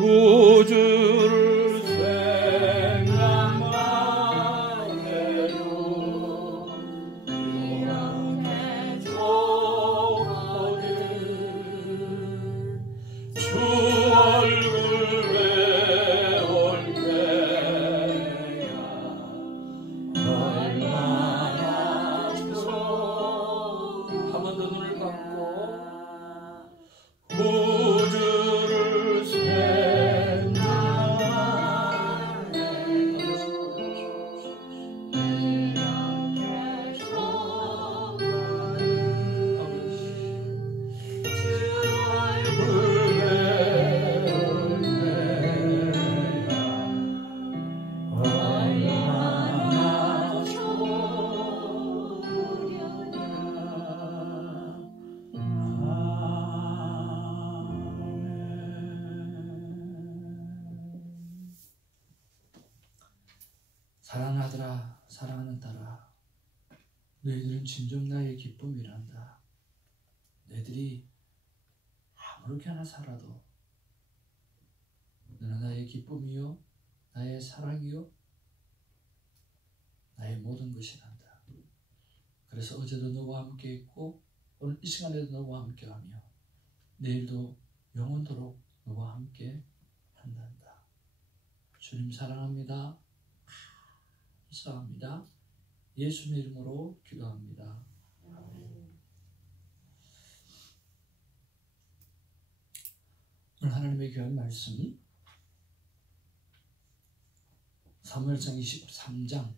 우주를 생각만 해도 이렇게 좋거든. 주 얼굴 배울 때야 얼마나 좋아. 한 번 더 눈을 감고 우주를 생각만 해도 이렇게 좋거든. 주 얼굴 배울 때야 얼마나 좋으려나. 사랑하는 아들아, 사랑하는 딸아, 너희들은 진정 나의 기쁨이란다. 너희들이 아무렇게 하나 살아도 너는 나의 기쁨이요, 나의 사랑이요, 나의 모든 것이란다. 그래서 어제도 너와 함께 있고 오늘 이 시간에도 너와 함께하며 내일도 영원토록 너와 함께 한단다. 주님 사랑합니다. 감사합니다. 예수님 이름으로 기도합니다. 오늘 하나님의 귀한 말씀이 사무엘상 23장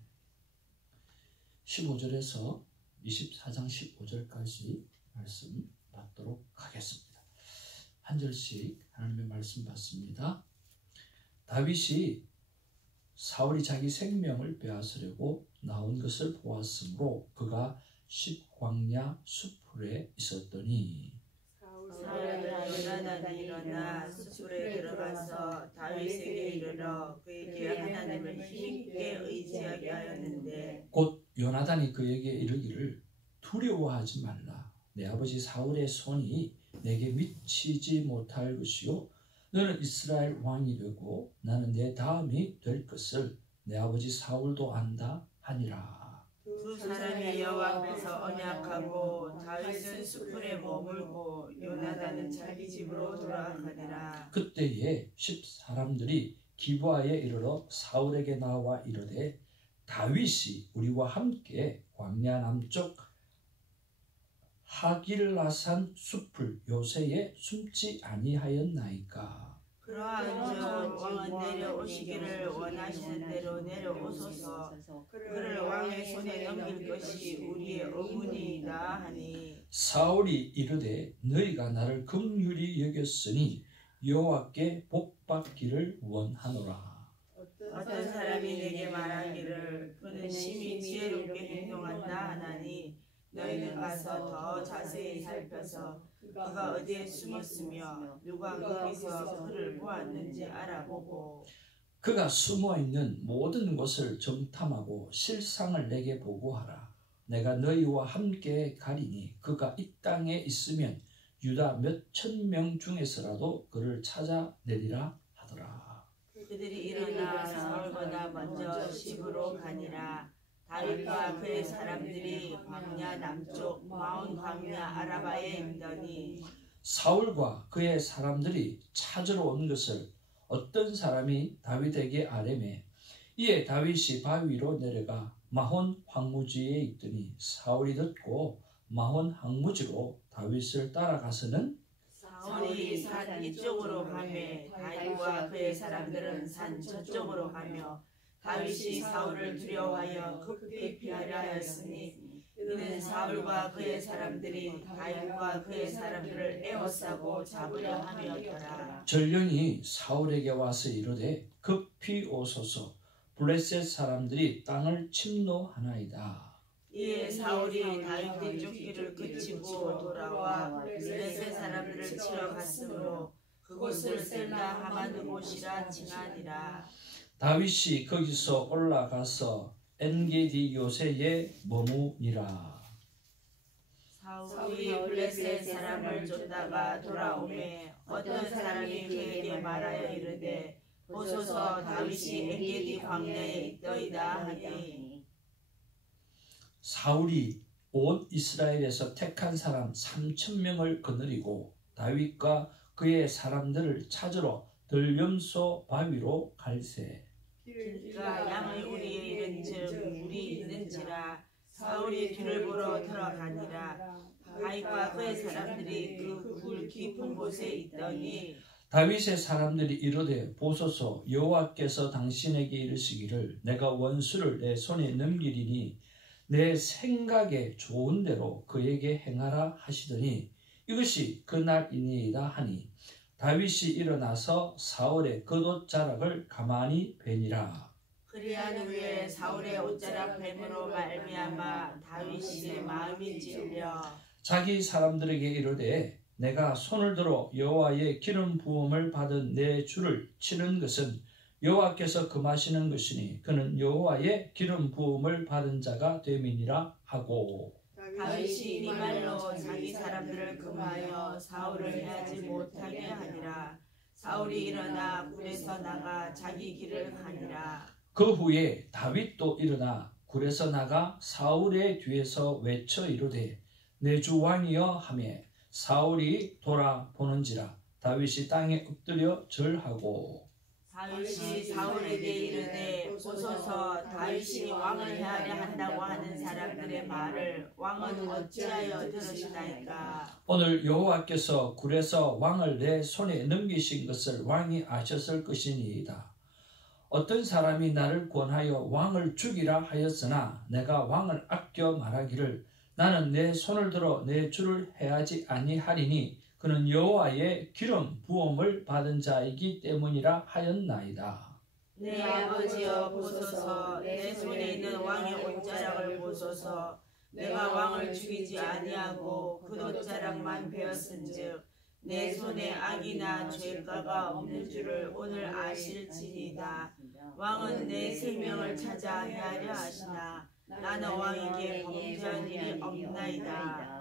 15절에서 24장 15절까지 말씀 받도록 하겠습니다. 한 절씩 하나님의 말씀 받습니다. 다윗이 사울이 자기 생명을 빼앗으려고 나온 것을 보았으므로 그가 십광야 숲풀에 있었더니 사울은 요나단이 일어나 숲풀에 들어가서 다윗에게 이르러 그에게 하나님을 힘있게 의지하게 하였는데 곧 요나단이 그에게 이르기를 두려워하지 말라. 내 아버지 사울의 손이 내게 미치지 못할 것이요 너는 이스라엘 왕이 되고 나는 내 다음이 될 것을 내 아버지 사울도 안다 하니라. 두 사람이 여호와 앞에서 언약하고 다윗은 숲풀에 머물고 요나단은 자기 집으로 돌아가니라. 그때에 10사람들이 기브아에 이르러 사울에게 나와 이르되 다윗이 우리와 함께 광야 남쪽 하길라산 숲을 요새에 숨지 아니하였나이까. 그러한즉 왕은 내려오시기를 원하시는 대로 내려오소서. 그를 왕의 손에 넘길 것이 우리의 의무니이다 하니 사울이 이르되 너희가 나를 긍휼히 여겼으니 여호와께 복받기를 원하노라. 어떤 사람이 내게 말하기를 그는 심히 지혜롭게 행동한다 하나니 너희는 가서 더 자세히 살펴서 그가 어디에 숨었으며 누가 거기서 그를 보았는지 알아보고 그가 숨어있는 모든 곳을 정탐하고 실상을 내게 보고하라. 내가 너희와 함께 가리니 그가 이 땅에 있으면 유다 몇천 명 중에서라도 그를 찾아내리라 하더라. 그들이 일어나 사울보다 먼저 시브로 가니라. 다윗과 그의 사람들이 광야 남쪽 마온 광야 아라바에 있더니 사울과 그의 사람들이 찾으러 온 것을 어떤 사람이 다윗에게 아뢰매 이에 다윗이 바위 위로 내려가 마혼 황무지에 있더니 사울이 듣고 마혼 황무지로 다윗을 따라가서는 사울이 산 이쪽으로 가매 다윗과 그의 사람들은 산 저쪽으로 가며 다윗이 사울을 두려워하여 급히 피하려 하였으니 이는 사울과 그의 사람들이 다윗과 그의 사람들을 에워싸고 잡으려 함이었더라. 전령이 사울에게 와서 이르되 급히 오소서 블레셋 사람들이 땅을 침노하나이다. 이에 사울이 다윗의 쫓기를 그치고 돌아와 블레셋 사람들을 치러 갔으므로 그곳을 셀라 하마느 곳이라 칭하니라. 다윗이 거기서 올라가서 엔게디 요새에 머무니라. 사울이 블레셋 사람을 쫓다가 돌아오매 어떤 사람이 그에게 말하여 이르되 보소서 다윗이 엔게디 광야에 있더이다 하니 사울이 온 이스라엘에서 택한 사람 3,000명을 거느리고 다윗과 그의 사람들을 찾으러 들염소 바위로 갈새 길가 양의 우리에 이른즉 물이 있는지라 사울이 뒤를 보러 들어가니라 다윗과 그의 사람들이 그 굴 깊은 곳에 있더니 다윗의 사람들이 이르되 보소서 여호와께서 당신에게 이르시기를 내가 원수를 내 손에 넘기리니 내 생각에 좋은 대로 그에게 행하라 하시더니 이것이 그날이니이다 하니 다윗이 일어나서 사울의 겉옷자락을 가만히 베니라. 그리한 후에 사울의 옷자락 뱀으로 말미암아 다윗의 마음이 찔려 자기 사람들에게 이르되 내가 손을 들어 여호와의 기름 부음을 받은 내 주를 치는 것은 여호와께서 금하시는 것이니 그는 여호와의 기름 부음을 받은 자가 됨이니라 하고 다윗이 이 말로 자기 사람들을 금하여 사울을 해하지 못하게 하니라. 사울이 일어나 굴에서 나가 자기 길을 가니라. 그 후에 다윗도 일어나 굴에서 나가 사울의 뒤에서 외쳐 이르되 내 주 왕이여 하며 사울이 돌아보는지라 다윗이 땅에 엎드려 절하고 다윗이 사울에게 이르되 보소서 다윗이 왕을 해하려 한다고 하는 사람들의 말을 왕은 어찌하여 들으시나이까. 오늘 여호와께서 굴에서 왕을 내 손에 넘기신 것을 왕이 아셨을 것이니이다. 어떤 사람이 나를 권하여 왕을 죽이라 하였으나 내가 왕을 아껴 말하기를 나는 내 손을 들어 내 주를 해하지 아니하리니 그는 여호와의 기름 부음을 받은 자이기 때문이라 하였나이다. 내 아버지여 보소서 내 손에 있는 왕의 옷자락을 보소서 내가 왕을 죽이지 아니하고 그 옷자락만 베었은즉 내 손에 악이나 죄가가 없는 줄을 오늘 아실지니이다. 왕은 내 생명을 찾아 해하려 하시나 나는 왕에게 범죄한 일이 없나이다.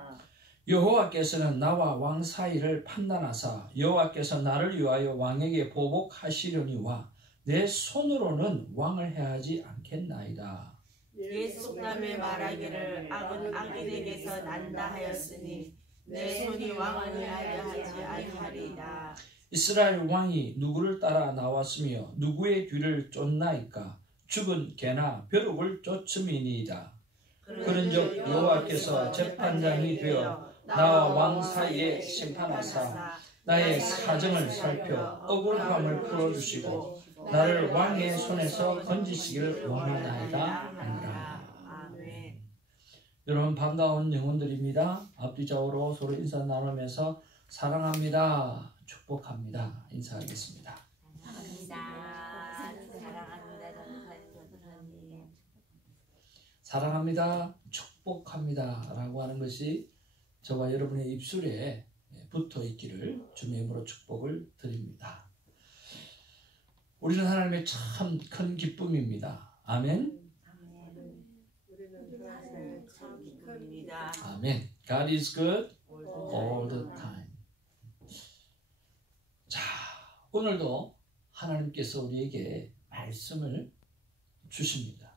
여호와께서는 나와 왕 사이를 판단하사 여호와께서 나를 위하여 왕에게 보복하시려니와 내 손으로는 왕을 해하지 않겠나이다. 내 속담에 말하기를 악은 악인에게서 난다 하였으니 내 손이 왕을 해하려 하지 아니하리이다. 이스라엘 왕이 누구를 따라 나왔으며 누구의 뒤를 쫓나이까? 죽은 개나 벼룩을 쫓음이니이다. 그런즉 여호와께서 재판장이 되어 나와 왕 사이에 심판하사 나의 사정을 살펴 억울함을 풀어주시고 나를 왕의 손에서 건지시기를 원하나이다 하니라. 아멘. 여러분 반가운 영혼들입니다. 앞뒤좌우로 서로 인사 나누면서 사랑합니다, 축복합니다 인사하겠습니다. 사랑합니다, 축복합니다 라고 하는 것이 저와 여러분의 입술에 붙어 있기를 주님의 이름으로 축복을 드립니다. 우리는 하나님의 참 큰 기쁨입니다. 아멘. 아멘. God is good all the time. 자, 오늘도 하나님께서 우리에게 말씀을 주십니다.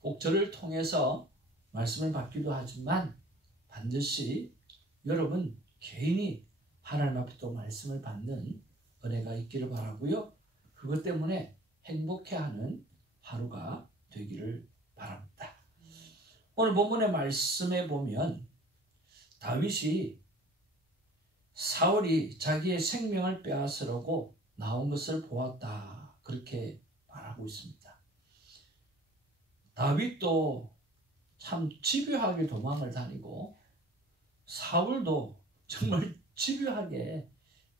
꼭 저를 통해서 말씀을 받기도 하지만 반드시 여러분 개인이 하나님 앞에 또 말씀을 받는 은혜가 있기를 바라고요. 그것 때문에 행복해하는 하루가 되기를 바랍니다. 오늘 본문의 말씀에 보면 다윗이 사울이 자기의 생명을 빼앗으려고 나온 것을 보았다 그렇게 말하고 있습니다. 다윗도 참 집요하게 도망을 다니고 사울도 정말 집요하게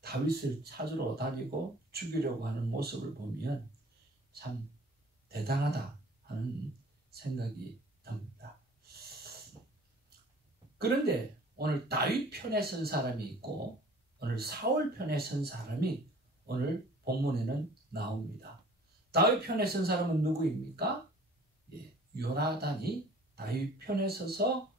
다윗을 찾으러 다니고 죽이려고 하는 모습을 보면 참 대단하다 하는 생각이 듭니다. 그런데 오늘 다윗 편에 선 사람이 있고 오늘 사울 편에 선 사람이 오늘 본문에는 나옵니다. 다윗 편에 선 사람은 누구입니까? 요나단이 다윗 편에 서서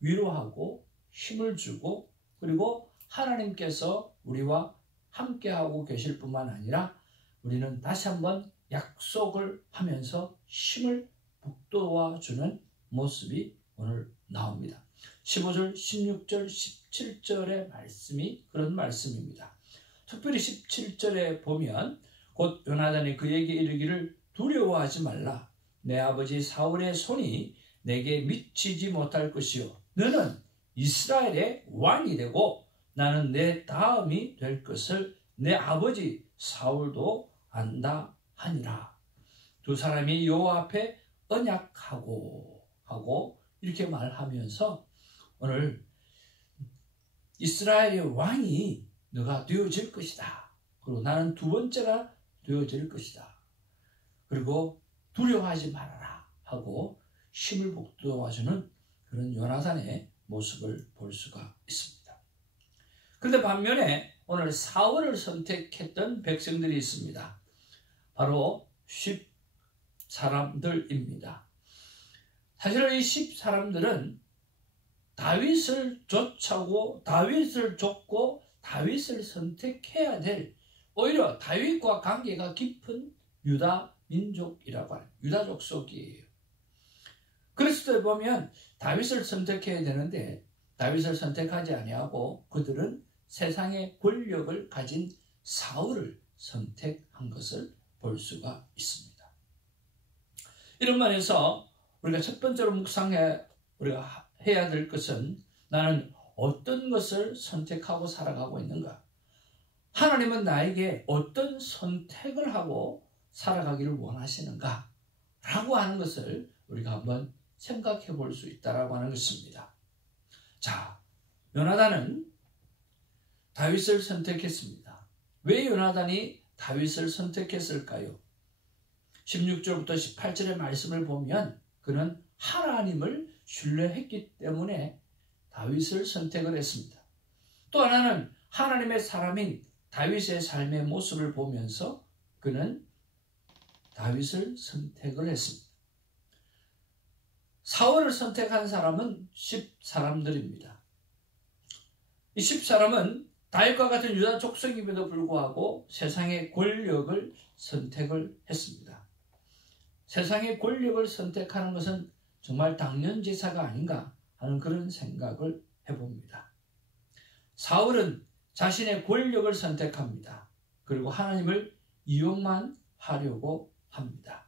위로하고 힘을 주고 그리고 하나님께서 우리와 함께하고 계실 뿐만 아니라 우리는 다시 한번 약속을 하면서 힘을 북돋아주는 모습이 오늘 나옵니다. 15절, 16절, 17절의 말씀이 그런 말씀입니다. 특별히 17절에 보면 곧 요나단이 그에게 이르기를 두려워하지 말라. 내 아버지 사울의 손이 내게 미치지 못할 것이요. 너는 이스라엘의 왕이 되고 나는 내 다음이 될 것을 내 아버지 사울도 안다 하니라. 두 사람이 여호와 앞에 언약하고 하고 이렇게 말하면서 오늘 이스라엘의 왕이 너가 되어질 것이다. 그리고 나는 두 번째가 되어질 것이다. 그리고 두려워하지 말아라 하고 힘을 북돋아주는 그런 요나단의 모습을 볼 수가 있습니다. 그런데 반면에 오늘 사울을 선택했던 백성들이 있습니다. 바로 10사람들입니다. 사실은 이 10사람들은 다윗을 쫓고 다윗을 선택해야 될 오히려 다윗과 관계가 깊은 유다 민족이라고 하는 유다 족속이에요. 그랬을 때 보면 다윗을 선택해야 되는데 다윗을 선택하지 아니하고 그들은 세상의 권력을 가진 사울을 선택한 것을 볼 수가 있습니다. 이런 면에서 우리가 첫 번째로 우리가 해야 될 것은 나는 어떤 것을 선택하고 살아가고 있는가? 하나님은 나에게 어떤 선택을 하고 살아가기를 원하시는가? 라고 하는 것을 우리가 한번 생각해 볼 수 있다라고 하는 것입니다. 자, 요나단은 다윗을 선택했습니다. 왜 요나단이 다윗을 선택했을까요? 16절부터 18절의 말씀을 보면 그는 하나님을 신뢰했기 때문에 다윗을 선택을 했습니다. 또 하나는 하나님의 사람인 다윗의 삶의 모습을 보면서 그는 다윗을 선택을 했습니다. 사울을 선택한 사람은 10사람들입니다. 이 10사람은 다윗과 같은 유다 족속임에도 불구하고 세상의 권력을 선택을 했습니다. 세상의 권력을 선택하는 것은 정말 당연지사가 아닌가 하는 그런 생각을 해봅니다. 사울은 자신의 권력을 선택합니다. 그리고 하나님을 이용만 하려고 합니다.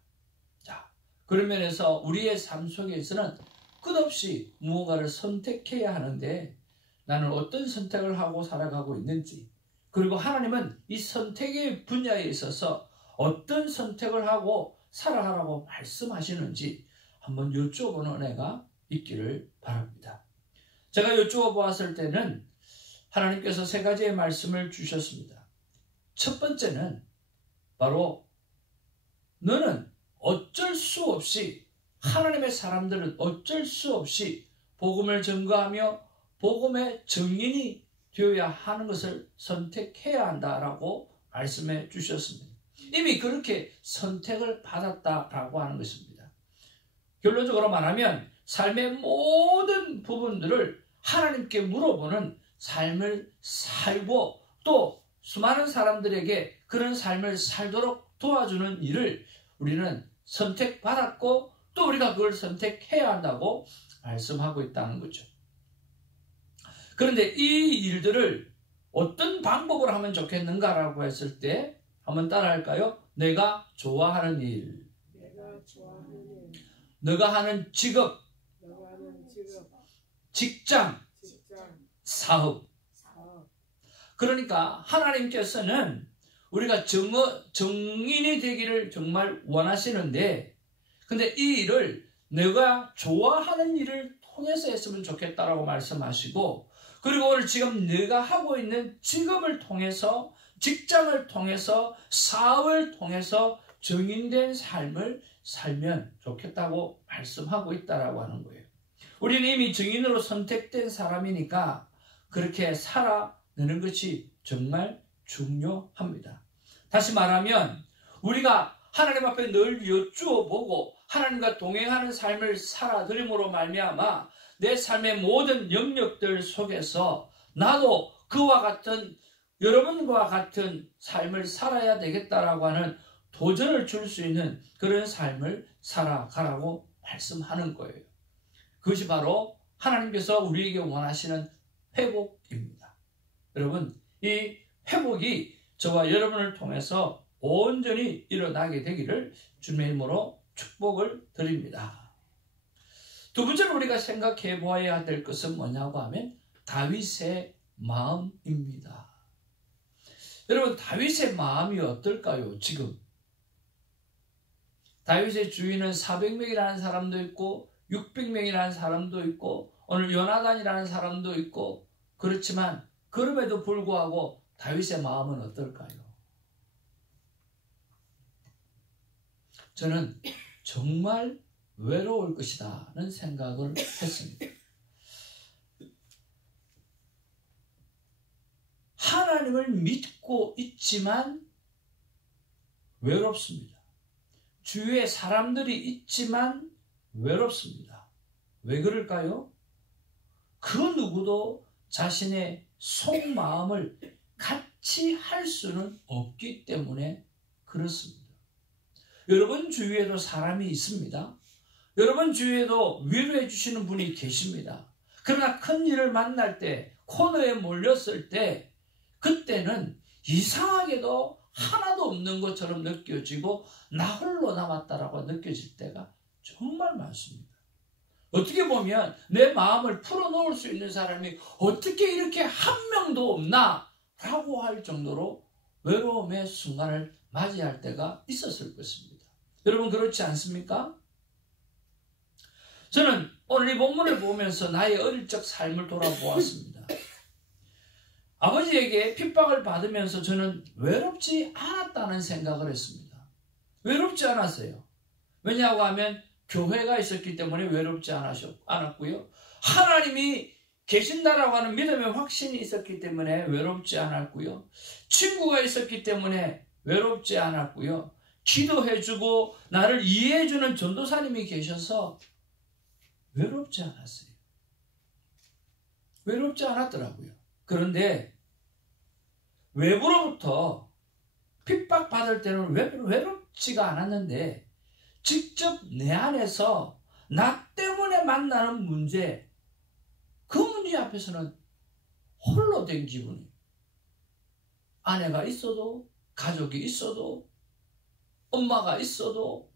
자, 그런 면에서 우리의 삶 속에서는 끝없이 무언가를 선택해야 하는데 나는 어떤 선택을 하고 살아가고 있는지, 그리고 하나님은 이 선택의 분야에 있어서 어떤 선택을 하고 살아가라고 말씀하시는지 한번 여쭤보는 은혜가 있기를 바랍니다. 제가 여쭈어 보았을 때는 하나님께서 세 가지의 말씀을 주셨습니다. 첫 번째는 바로 너는 어쩔 수 없이, 하나님의 사람들은 어쩔 수 없이 복음을 전거하며 복음의 증인이 되어야 하는 것을 선택해야 한다라고 말씀해 주셨습니다. 이미 그렇게 선택을 받았다라고 하는 것입니다. 결론적으로 말하면 삶의 모든 부분들을 하나님께 물어보는 삶을 살고 또 수많은 사람들에게 그런 삶을 살도록 도와주는 일을 우리는 선택받았고 또 우리가 그걸 선택해야 한다고 말씀하고 있다는 거죠. 그런데 이 일들을 어떤 방법으로 하면 좋겠는가라고 했을 때 한번 따라할까요? 내가 좋아하는 일, 너가 하는 직업, 직장, 사업. 그러니까 하나님께서는 우리가 정인이 되기를 정말 원하시는데, 근데 이 일을 내가 좋아하는 일을 통해서 했으면 좋겠다라고 말씀하시고, 그리고 오늘 지금 내가 하고 있는 직업을 통해서, 직장을 통해서, 사업을 통해서 정인된 삶을 살면 좋겠다고 말씀하고 있다라고 하는 거예요. 우리는 이미 정인으로 선택된 사람이니까 그렇게 살아내는 것이 정말 중요합니다. 다시 말하면 우리가 하나님 앞에 늘 여쭈어 보고 하나님과 동행하는 삶을 살아드림으로 말미암아 내 삶의 모든 영역들 속에서 나도 그와 같은 여러분과 같은 삶을 살아야 되겠다라고 하는 도전을 줄 수 있는 그런 삶을 살아가라고 말씀하는 거예요. 그것이 바로 하나님께서 우리에게 원하시는 회복입니다. 여러분, 이 회복이 저와 여러분을 통해서 온전히 일어나게 되기를 주님의 이름으로 축복을 드립니다. 두 번째로 우리가 생각해 보아야 될 것은 뭐냐고 하면 다윗의 마음입니다. 여러분, 다윗의 마음이 어떨까요? 지금 다윗의 주위는 400명이라는 사람도 있고 600명이라는 사람도 있고 오늘 요나단이라는 사람도 있고 그렇지만 그럼에도 불구하고 다윗의 마음은 어떨까요? 저는 정말 외로울 것이라는 생각을 했습니다. 하나님을 믿고 있지만 외롭습니다. 주위에 사람들이 있지만 외롭습니다. 왜 그럴까요? 그 누구도 자신의 속마음을 같이 할 수는 없기 때문에 그렇습니다. 여러분 주위에도 사람이 있습니다. 여러분 주위에도 위로해 주시는 분이 계십니다. 그러나 큰 일을 만날 때, 코너에 몰렸을 때 그때는 이상하게도 하나도 없는 것처럼 느껴지고 나 홀로 남았다라고 느껴질 때가 정말 많습니다. 어떻게 보면 내 마음을 풀어놓을 수 있는 사람이 어떻게 이렇게 한 명도 없나? 라고 할 정도로 외로움의 순간을 맞이할 때가 있었을 것입니다. 여러분 그렇지 않습니까? 저는 오늘 이 본문을 보면서 나의 어릴 적 삶을 돌아보았습니다. 아버지에게 핍박을 받으면서 저는 외롭지 않았다는 생각을 했습니다. 외롭지 않았어요. 왜냐하고 하면 교회가 있었기 때문에 외롭지 않았고요. 하나님이 계신다라고 하는 믿음의 확신이 있었기 때문에 외롭지 않았고요. 친구가 있었기 때문에 외롭지 않았고요. 기도해주고 나를 이해해주는 전도사님이 계셔서 외롭지 않았어요. 외롭지 않았더라고요. 그런데 외부로부터 핍박받을 때는 외롭지가 않았는데 직접 내 안에서 나 때문에 만나는 문제, 그 문제 앞에서는 홀로 된 기분이, 아내가 있어도 가족이 있어도 엄마가 있어도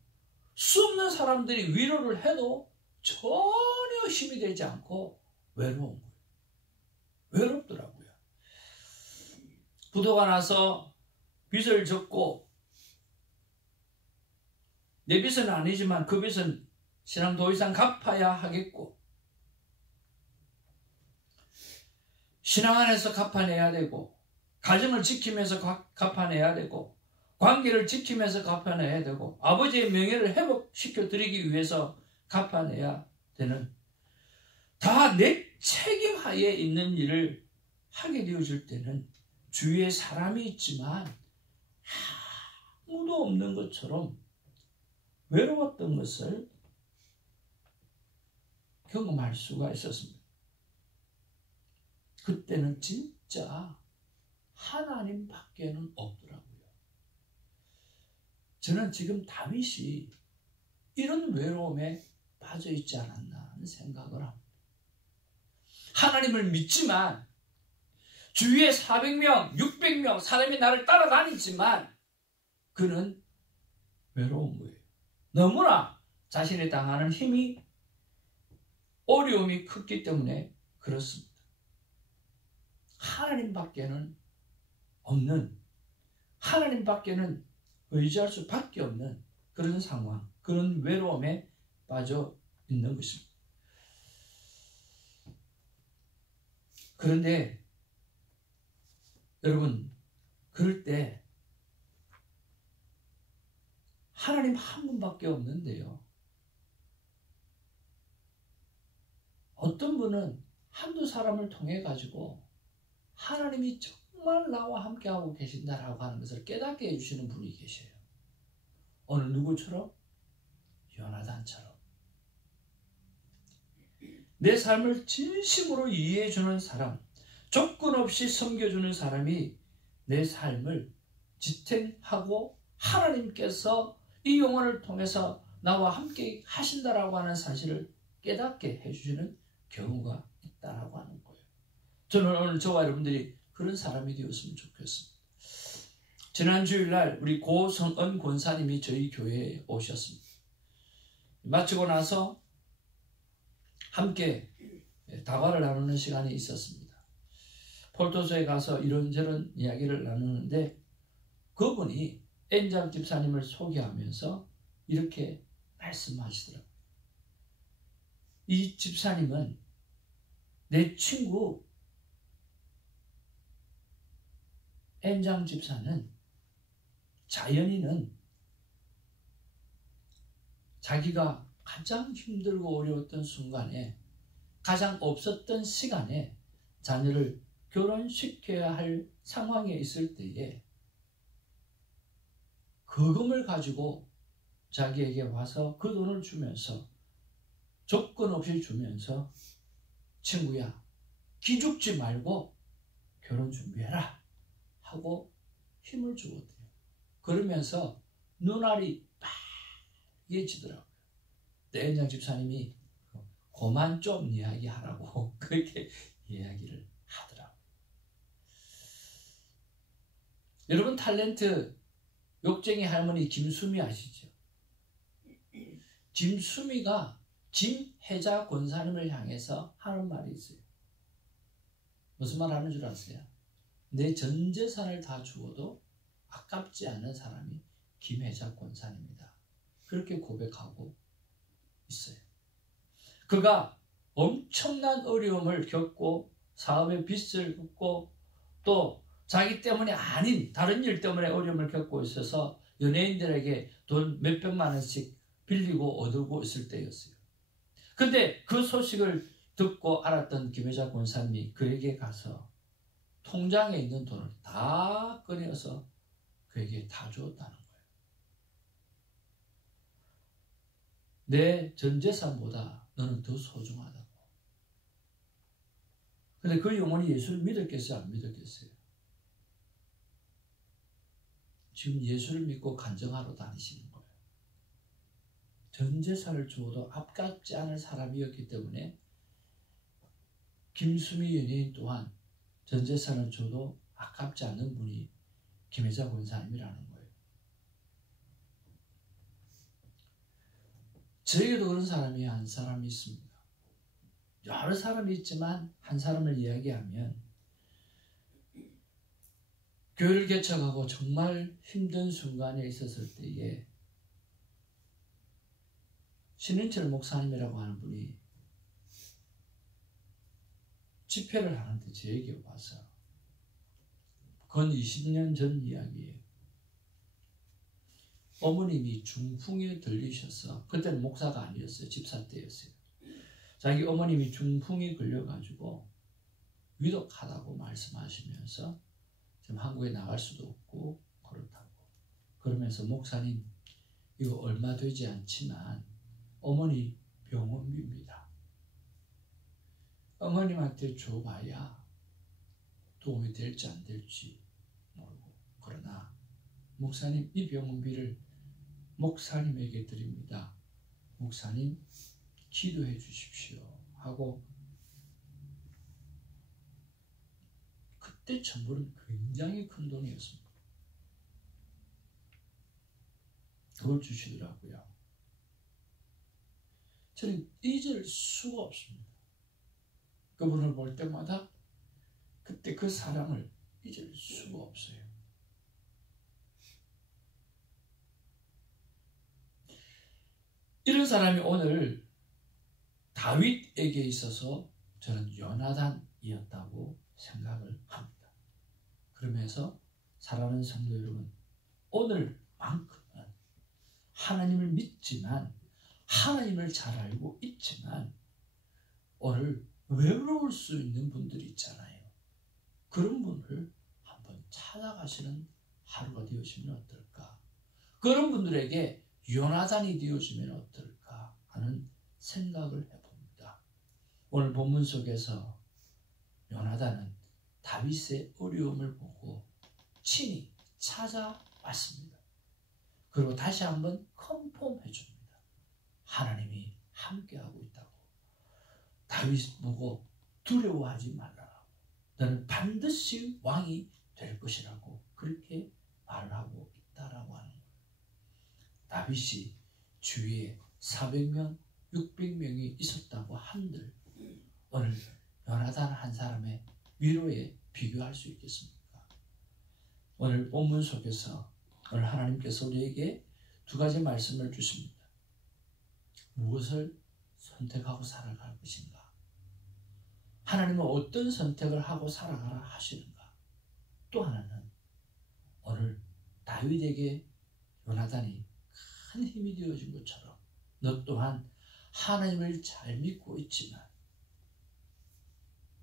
수없는 사람들이 위로를 해도 전혀 힘이 되지 않고 외로운 거예요. 외롭더라고요. 부도가 나서 빚을 졌고 내 빚은 아니지만 그 빚은 신앙 더 이상 갚아야 하겠고 신앙 안에서 갚아내야 되고 가정을 지키면서 갚아내야 되고 관계를 지키면서 갚아내야 되고 아버지의 명예를 회복시켜 드리기 위해서 갚아내야 되는 다 내 책임 하에 있는 일을 하게 되어질 때는 주위에 사람이 있지만 아무도 없는 것처럼 외로웠던 것을 경험할 수가 있었습니다. 그때는 진짜 하나님 밖에는 없더라고요. 저는 지금 다윗이 이런 외로움에 빠져 있지 않았나 하는 생각을 합니다. 하나님을 믿지만 주위에 400명, 600명 사람이 나를 따라다니지만 그는 외로운 거예요. 너무나 자신이 당하는 힘이 어려움이 컸기 때문에 그렇습니다. 하나님 밖에는 없는, 하나님 밖에는 의지할 수밖에 없는 그런 상황, 그런 외로움에 빠져 있는 것입니다. 그런데 여러분, 그럴 때 하나님 한 분밖에 없는데요. 어떤 분은 한두 사람을 통해 가지고 하나님이 정말 나와 함께하고 계신다라고 하는 것을 깨닫게 해주시는 분이 계셔요. 오늘 누구처럼? 요나단처럼. 내 삶을 진심으로 이해해주는 사람, 조건 없이 섬겨주는 사람이 내 삶을 지탱하고 하나님께서 이 영혼을 통해서 나와 함께 하신다라고 하는 사실을 깨닫게 해주시는 경우가 있다라고 하는 거예요. 저는 오늘 저와 여러분들이 그런 사람이 되었으면 좋겠습니다. 지난 주일날 우리 고성은 권사님이 저희 교회에 오셨습니다. 마치고 나서 함께 다과를 나누는 시간이 있었습니다. 폴토소에 가서 이런저런 이야기를 나누는데 그분이 엔장 집사님을 소개하면서 이렇게 말씀하시더라고요. 이 집사님은 내 친구 엔장 집사는 자연인은 자기가 가장 힘들고 어려웠던 순간에 가장 없었던 시간에 자녀를 결혼시켜야 할 상황에 있을 때에 거금을 가지고 자기에게 와서 그 돈을 주면서 조건 없이 주면서 친구야 기죽지 말고 결혼 준비해라 하고 힘을 주거든요. 그러면서 눈알이 빨개지더라고요. 엔장 집사님이 그만 좀 이야기하라고 그렇게 이야기를 하더라고요. 여러분 탤런트 욕쟁이 할머니 김수미 아시죠? 김수미가 김혜자 권사님을 향해서 하는 말이 있어요. 무슨 말 하는 줄 아세요? 내 전 재산을 다 주어도 아깝지 않은 사람이 김혜자 권사님이다. 그렇게 고백하고 있어요. 그가 엄청난 어려움을 겪고 사업의 빚을 붓고 또 자기 때문에 아닌 다른 일 때문에 어려움을 겪고 있어서 연예인들에게 돈 몇백만 원씩 빌리고 얻고 있을 때였어요. 근데 그 소식을 듣고 알았던 김혜자 권사님이 그에게 가서 통장에 있는 돈을 다 꺼내어서 그에게 다 주었다는 거예요. 내 전 재산보다 너는 더 소중하다고. 근데 그 영혼이 예수를 믿었겠어요? 안 믿었겠어요? 지금 예수를 믿고 간증하러 다니시는 거예요. 전 재산을 주어도 아깝지 않을 사람이었기 때문에 김수미 연예인 또한 전 재산을 줘도 아깝지 않은 분이 김혜자 권사님이라는 거예요. 저에게도 그런 사람이 한 사람이 있습니다. 여러 사람이 있지만 한 사람을 이야기하면 교회를 개척하고 정말 힘든 순간에 있었을 때에 신인철 목사님이라고 하는 분이 집회를 하는데 저에게 와서 건 20년 전 이야기예요. 어머님이 중풍에 들리셔서 그때는 목사가 아니었어요. 집사 때였어요. 자기 어머님이 중풍에 걸려가지고 위독하다고 말씀하시면서 지금 한국에 나갈 수도 없고 그렇다고 그러면서 목사님 이거 얼마 되지 않지만 어머니 병원비입니다. 어머님한테 줘봐야 도움이 될지 안 될지 모르고 그러나 목사님 이 병원비를 목사님에게 드립니다. 목사님 기도해 주십시오 하고 그때 전부는 굉장히 큰 돈이었습니다. 그걸 주시더라고요. 저는 잊을 수가 없습니다. 그분을 볼 때마다 그때 그 사랑을 잊을 수가 없어요. 이런 사람이 오늘 다윗에게 있어서 저는 요나단이었다고 생각을 합니다. 그러면서 사랑하는 성도 여러분, 오늘만큼은 하나님을 믿지만 하나님을 잘 알고 있지만 오늘 외로울 수 있는 분들이 있잖아요. 그런 분을 한번 찾아가시는 하루가 되어지면 어떨까? 그런 분들에게 요나단이 되어주면 어떨까 하는 생각을 해봅니다. 오늘 본문 속에서 요나단은 다윗의 어려움을 보고 친히 찾아왔습니다. 그리고 다시 한번 컨펌해 줍니다. 하나님이 함께하고 있다고. 다윗 보고 두려워하지 말라고. 너는 반드시 왕이 될 것이라고 그렇게 말을 하고 있다라고 하는 거예요. 다윗이 주위에 400명, 600명이 있었다고 한들 오늘 요나단 한 사람의 위로에 비교할 수 있겠습니까? 오늘 본문 속에서 오늘 하나님께서 우리에게 두 가지 말씀을 주십니다. 무엇을 선택하고 살아갈 것인가? 하나님은 어떤 선택을 하고 살아가라 하시는가? 또 하나는 오늘 다윗에게 요나단이 큰 힘이 되어준 것처럼 너 또한 하나님을 잘 믿고 있지만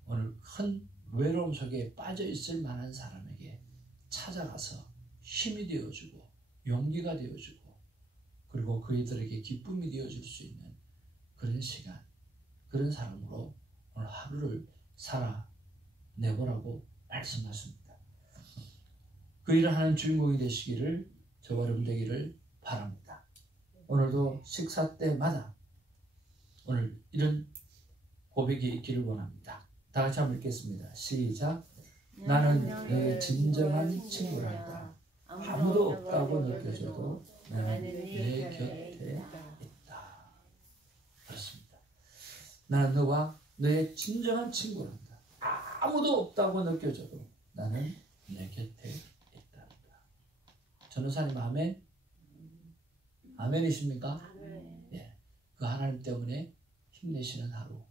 오늘 큰 외로움 속에 빠져 있을 만한 사람에게 찾아가서 힘이 되어주고 용기가 되어주고 그리고 그이들에게 기쁨이 되어줄 수 있는 그런 시간, 그런 사람으로 오늘 하루를 살아내보라고 말씀하십니다. 그 일을 하는 주인공이 되시기를 저와 여러분 되기를 바랍니다. 오늘도 식사 때마다 오늘 이런 고백이 있기를 원합니다. 다 같이 한번 읽겠습니다. 시작. 나는 내 진정한 친구란다. 아무도 없다고 느껴져도 나는 내 곁에 있다. 그렇습니다. 나는 너와 너의 진정한 친구란다. 아무도 없다고 느껴져도 나는 내 곁에 있다. 전도사님 아멘? 아멘이십니까? 예. 그 하나님 때문에 힘내시는 하루,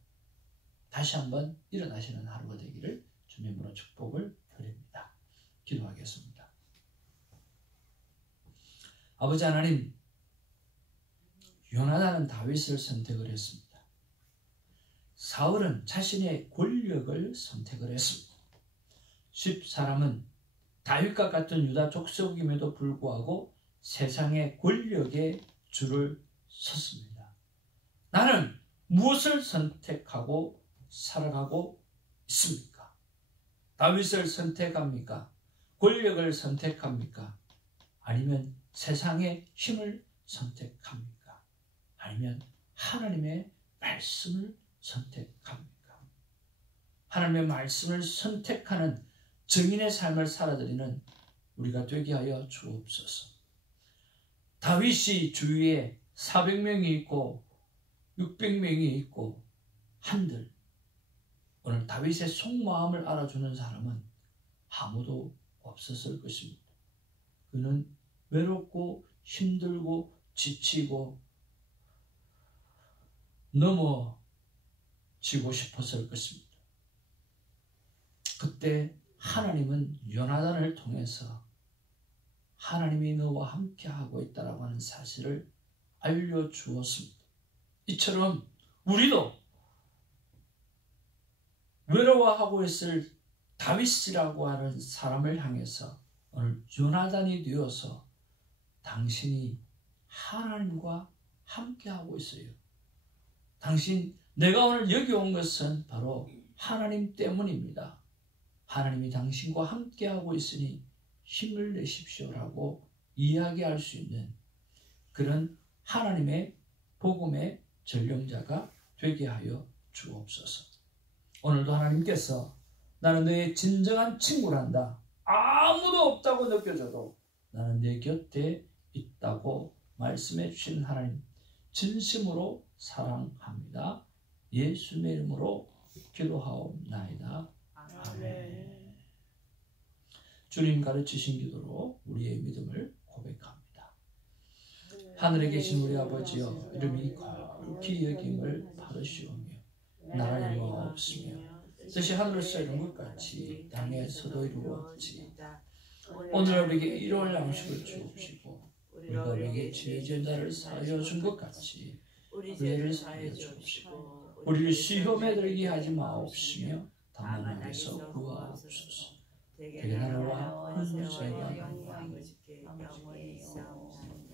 다시 한번 일어나시는 하루가 되기를 주님으로 축복을 드립니다. 기도하겠습니다. 아버지 하나님, 요나단은 다윗을 선택을 했습니다. 사울은 자신의 권력을 선택을 했습니다. 10사람은 다윗과 같은 유다 족속임에도 불구하고 세상의 권력에 줄을 섰습니다. 나는 무엇을 선택하고 살아가고 있습니까? 다윗을 선택합니까? 권력을 선택합니까? 아니면 세상의 힘을 선택합니까? 아니면 하나님의 말씀을 선택합니까? 하나님의 말씀을 선택하는 증인의 삶을 살아드리는 우리가 되게 하여 주옵소서. 다윗이 주위에 400명이 있고 600명이 있고 한들 오늘 다윗의 속마음을 알아주는 사람은 아무도 없었을 것입니다. 그는 외롭고 힘들고 지치고 넘어지고 싶었을 것입니다. 그때 하나님은 요나단을 통해서 하나님이 너와 함께하고 있다고 하는 사실을 알려주었습니다. 이처럼 우리도 외로워하고 있을 다윗이라고 하는 사람을 향해서 오늘 요나단이 되어서 당신이 하나님과 함께하고 있어요. 당신, 내가 오늘 여기 온 것은 바로 하나님 때문입니다. 하나님이 당신과 함께하고 있으니 힘을 내십시오라고 이야기할 수 있는 그런 하나님의 복음의 전령자가 되게 하여 주옵소서. 오늘도 하나님께서 나는 너의 진정한 친구란다. 아무도 없다고 느껴져도 나는 내 곁에 있다고 말씀해 주신 하나님, 진심으로 사랑합니다. 예수님의 이름으로 기도하옵나이다. 아멘. 주님 가르치신 기도로 우리의 믿음을 고백합니다. 하늘에 계신 우리 아버지여, 이름이 거룩히 여김을 받으시오며 나라의 뭐 없으며 뜻이 하늘에서 이룬 것 같이 땅에서도 이루어지이다. 오늘 우리에게 일용할 양식을 주옵시고 우리가 우리에게 죄 지은 자를 사하여 준 것 같이 우리 죄를 사하여 주옵시고 우리를 시험에 들게 하지 마옵시며 다만 악에서 구하옵소서. 대개 나라와 권세와 권세와 영광이 아버지께 영원히 있사옵나이다.